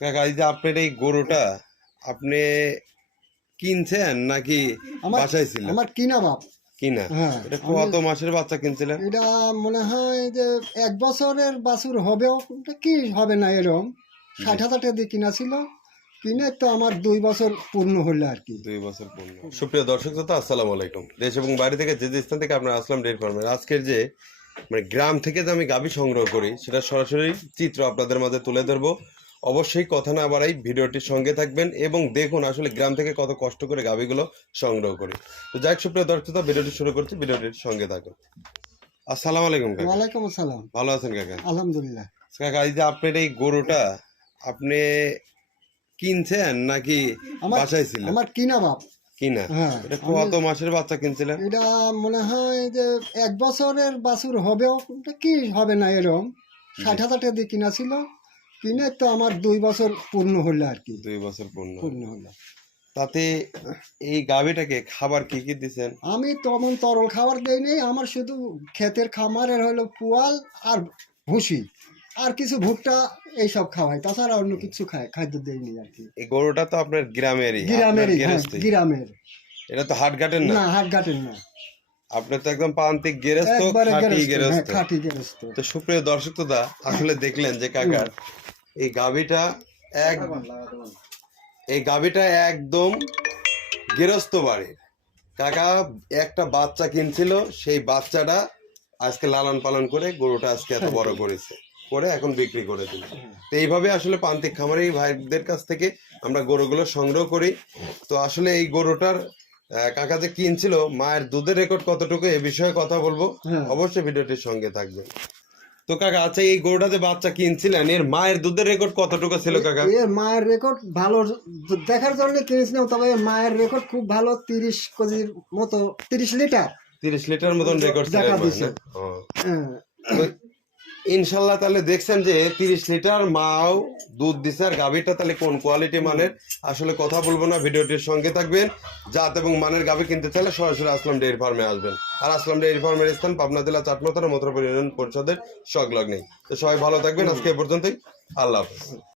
কাকা, এই যে আপনার এই গরুটা আপনি কিনছেন নাকি আমার বাসায় ছিল? আমার কিনা বাপ। কিনা। হ্যাঁ, এটা আমি কত মাসের বাচ্চা কিনছিলেন? এটা মনে হয় যে 1 বছরের বাছুর হবেও, এটা কি হবে না এরকম। 60,000 টাকা দিয়ে কিনা ছিল। কিনে তো আমার 2 বছর পূর্ণ হলো আর কি। 2 বছর পূর্ণ। সুপ্রিয় দর্শক শ্রোতা, আসসালামু আলাইকুম। দেশ এবং বাইরে থেকে যে স্থান থেকে আপনারা আসলাম ডেয়ারি ফার্মের আজকের যে গ্রাম থেকে যে আমি গাভী সংগ্রহ করি সেটা সরাসরি চিত্র আপনাদের মাঝে তুলে ধরবো। অবশ্যই কথা না বাড়াই ভিডিওটির সঙ্গে থাকবেন এবং দেখুন আসলে গ্রাম থেকে কত কষ্ট করে গাভীগুলো সংগ্রহ করি। তো যাই হোক, সুপ্রিয় দর্শক শ্রোতা, ভিডিওটি শুরু করছি, ভিডিওটির সঙ্গে থাকুন। আসসালামু আলাইকুম কাকা। ওয়ালাইকুম আসসালাম। ভালো আছেন কাকা? আলহামদুলিল্লাহ। কাকা, এই যে আপনার এই গরুটা আপনি কিনছেন নাকি আমার বাসায় ছিল? আমার কিনা বাপ। কিনা। হ্যাঁ, এটা কত মাসের বাচ্চা কিনছিলেন? এটা মনে হয় যে 1 বছরের বাছুর হবেও, এটা কি হবে না এরকম। 60,000 টাকা দিয়ে কিনা ছিল। কিনে তো আমার 2 বছর পূর্ণ হলো আর কি। 2 বছর পূর্ণ। পূর্ণ হলো। তাতে এই গাভীটাকে খাবার কি কি দিছেন? আমি তেমন তরল খাবার দেই নেই, আমার শুধু ক্ষেতের খামারের হলো পুয়াল আর ভুসি আর কিছু ভুট্টা এইসব খাওয়াই, তাছাড়া অন্য কিছু খাদ্য দেইনি আর কি। এই গরুটা তো আপনার গ্রামেরই, আপনার গ্রামেরই, হ্যাঁ, গেরস্তি। গ্রামের। এটা তো হাটঘাটের না। না, হাট ঘাটের না, আপনি তো একদম প্রান্তিক গেরস্ত, একবারে খাঁটি গেরস্ত, হ্যাঁ, গেরস্ত। খাঁটি গেরস্ত। তো সুপ্রিয় দর্শক শ্রোতা, আসলে দেখলেন যে কাকার এই গাভীটা এক এই গাভীটা একদম গেরস্ত বাড়ির। কাকা একটা বাচ্চা কিনছিল, সেই বাচ্চাটা আজকে লালন পালন করে গরুটা আজকে এত বড় করেছে, করে এখন বিক্রি করে দিল। তো এইভাবে আসলে প্রান্তিক খামারি ভাইদের কাছ থেকে আমরা গরুগুলো সংগ্রহ করি। তো আসলে এই গরুটার কাকা যে কিনছিল, মায়ের দুধের রেকর্ড কতটুকু এ বিষয়ে কথা বলবো, হ্যাঁ। অবশ্যই ভিডিওটির সঙ্গে থাকবেন। তো কাকা, আচ্ছা, এই গরুটা যে বাচ্চা কিনছিলেন, এর মায়ের দুধের রেকর্ড কতটুকু ছিল কাকা? এর মায়ের রেকর্ড ভালো দেখার জন্য কিনেছিলাম, তবে এর মায়ের রেকর্ড খুব ভালো, 30 কেজির মতো, 30 লিটার 30 লিটার মতন রেকর্ড ছিল দেখা এর মায়ের, দিছে। না? ও। হ্যাঁ। তো ইনশাল্লাহ তাহলে দেখছেন যে 30 লিটার মাও দুধ দিছে, আর গাভীটা তাহলে কোন কোয়ালিটি মানের আসলে কথা বলবো না, ভিডিওটির সঙ্গে থাকবেন। জাত এবং মানের গাভী কিনতে চাইলে সরাসরি আসলাম ডেয়ারি ফার্মে আসবেন। আর আসলাম ডেয়ারি ফার্মের স্থান পাবনা জেলা চাটমোহর থানা মথুরাপুর ইউনিয়ন পরিষদের সংলগ্নেই। তো সবাই ভালো থাকবেন, আজকে এ পর্যন্তই। আল্লাহ হাফেজ।